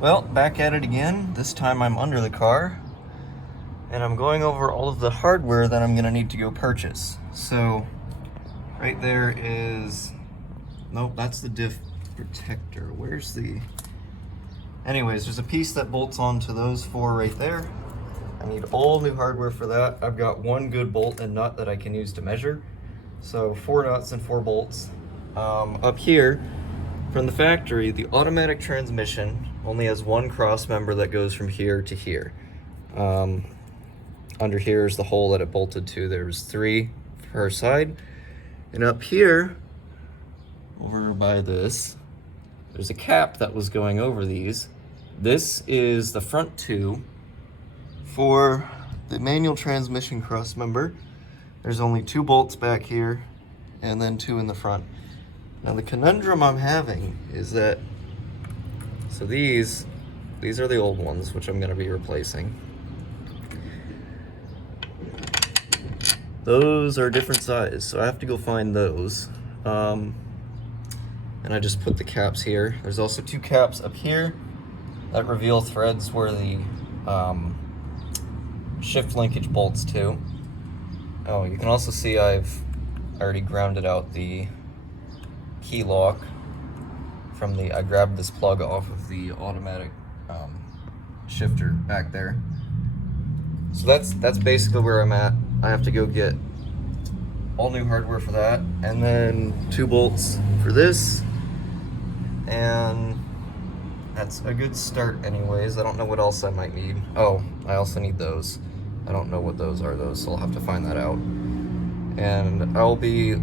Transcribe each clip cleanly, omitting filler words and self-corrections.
Well, back at it again. This time I'm under the car and I'm going over all of the hardware that I'm gonna need to go purchase. So right there is, nope, that's the diff protector. Where's the, anyways, there's a piece that bolts onto those four right there. I need all new hardware for that. I've got one good bolt and nut that I can use to measure. So 4 nuts and 4 bolts. Up here, from the factory, the automatic transmission only has one cross member that goes from here to here. Under here is the hole that it bolted to. There's 3 per side. And up here, over by this, there's a cap that was going over these. This is the front 2 for the manual transmission cross member. There's only 2 bolts back here and then 2 in the front. Now the conundrum I'm having is that, so these are the old ones, which I'm gonna be replacing. Those are a different size, so I have to go find those. And I just put the caps here. There's also 2 caps up here that reveal threads where the shift linkage bolts to. Oh, you can also see I've already grounded out the key lock from the, I grabbed this plug off of the automatic shifter back there. So that's basically where I'm at. I have to go get all new hardware for that, and then 2 bolts for this, and that's a good start anyways. I don't know what else I might need. Oh, I also need those. I don't know what those are though, so I'll have to find that out. And I'll be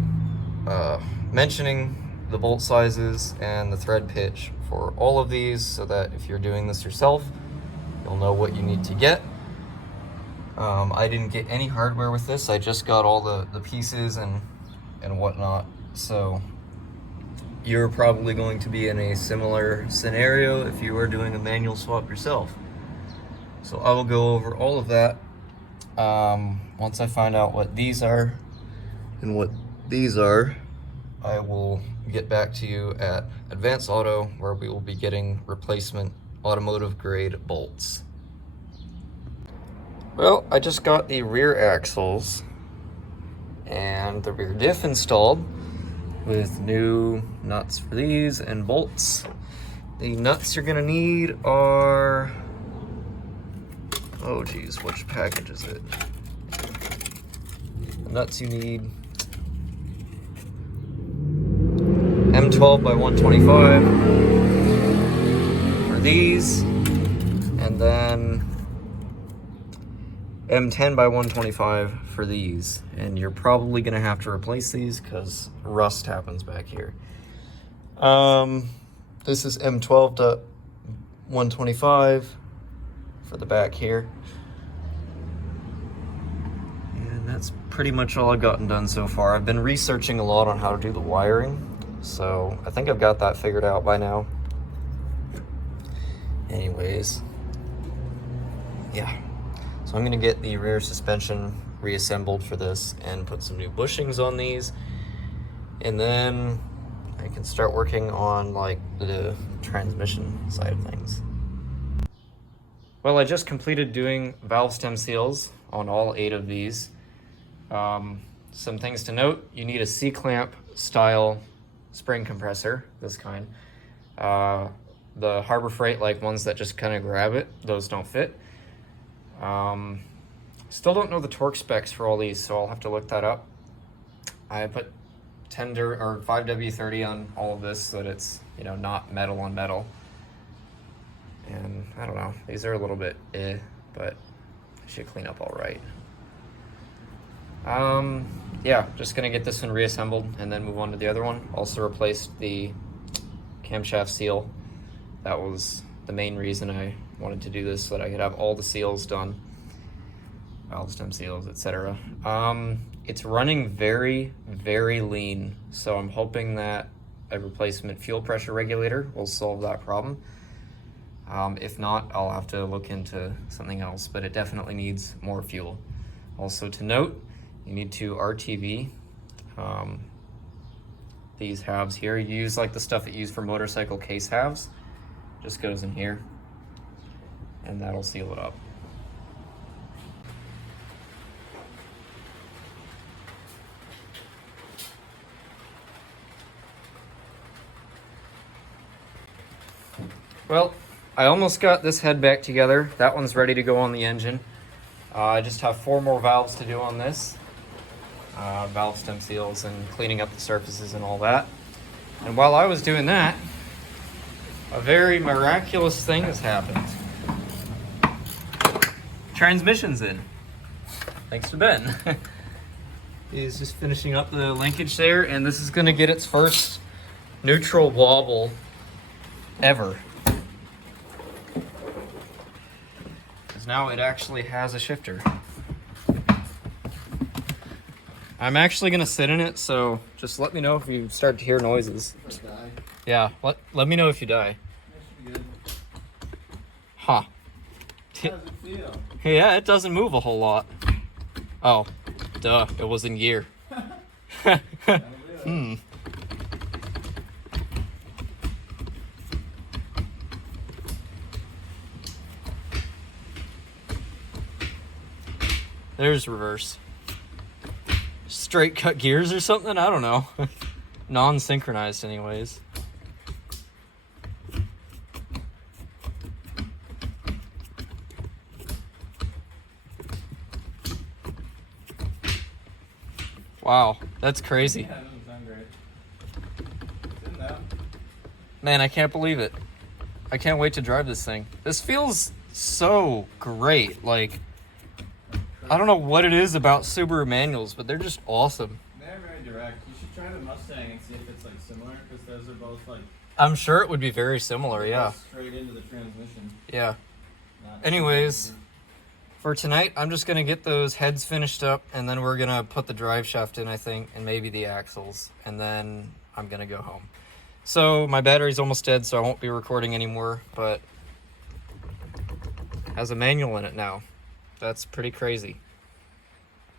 mentioning the bolt sizes and the thread pitch for all of these so that if you're doing this yourself, you'll know what you need to get. I didn't get any hardware with this. I just got all the pieces and whatnot. So you're probably going to be in a similar scenario if you were doing a manual swap yourself. So I will go over all of that once I find out what these are and what these are. I will get back to you at Advanced Auto, where we will be getting replacement automotive grade bolts. Well, I just got the rear axles and the rear diff installed with new nuts for these and bolts. The nuts you're gonna need are, oh geez, which package is it? The nuts you need, M12 by 125 for these, and then M10 by 125 for these. And you're probably gonna have to replace these because rust happens back here. This is M12 to 125 for the back here. And that's pretty much all I've gotten done so far. I've been researching a lot on how to do the wiring, so I think I've got that figured out by now. Anyways, yeah. So I'm gonna get the rear suspension reassembled for this and put some new bushings on these. And then I can start working on like the transmission side of things. Well, I just completed doing valve stem seals on all 8 of these. Some things to note: you need a C-clamp style spring compressor, this kind. The Harbor Freight, like ones that just kind of grab it, those don't fit. Still don't know the torque specs for all these, so I'll have to look that up. I put 5W30 on all of this so that it's, you know, not metal on metal. And I don't know, these are a little bit but I should clean up all right. Yeah, just gonna get this one reassembled and then move on to the other one. Also replaced the camshaft seal. That was the main reason I wanted to do this, so that I could have all the seals done, valve stem seals, etc. It's running very, very lean, so I'm hoping that a replacement fuel pressure regulator will solve that problem. If not, I'll have to look into something else, but it definitely needs more fuel. Also to note, you need to RTV these halves here. You use like the stuff that you use for motorcycle case halves, just goes in here. and that'll seal it up. Well, I almost got this head back together. That one's ready to go on the engine. I just have 4 more valves to do on this. Valve stem seals and cleaning up the surfaces and all that. And while I was doing that, a very miraculous thing has happened. Transmission's in. Thanks to Ben. He's just finishing up the linkage there, and this is gonna get its first neutral wobble ever. Because now it actually has a shifter. I'm actually gonna sit in it, so just let me know if you start to hear noises. Yeah, let me know if you die. Huh. How does it feel? Yeah, it doesn't move a whole lot. Oh, duh, it was in gear. There's reverse. Straight cut gears or something? I don't know. Non-synchronized anyways. Wow, that's crazy. Yeah, that doesn't sound great. It's in there. Man, I can't believe it. I can't wait to drive this thing. This feels so great. Like, I don't know what it is about Subaru manuals, but they're just awesome. They're very direct. You should try the Mustang and see if it's like similar, because those are both like. I'm sure it would be very similar, yeah. Straight into the transmission. Yeah. Not Anyways, for tonight, I'm just going to get those heads finished up, and then we're going to put the drive shaft in, I think, and maybe the axles, and then I'm going to go home. So my battery's almost dead, so I won't be recording anymore, but it has a manual in it now. That's pretty crazy.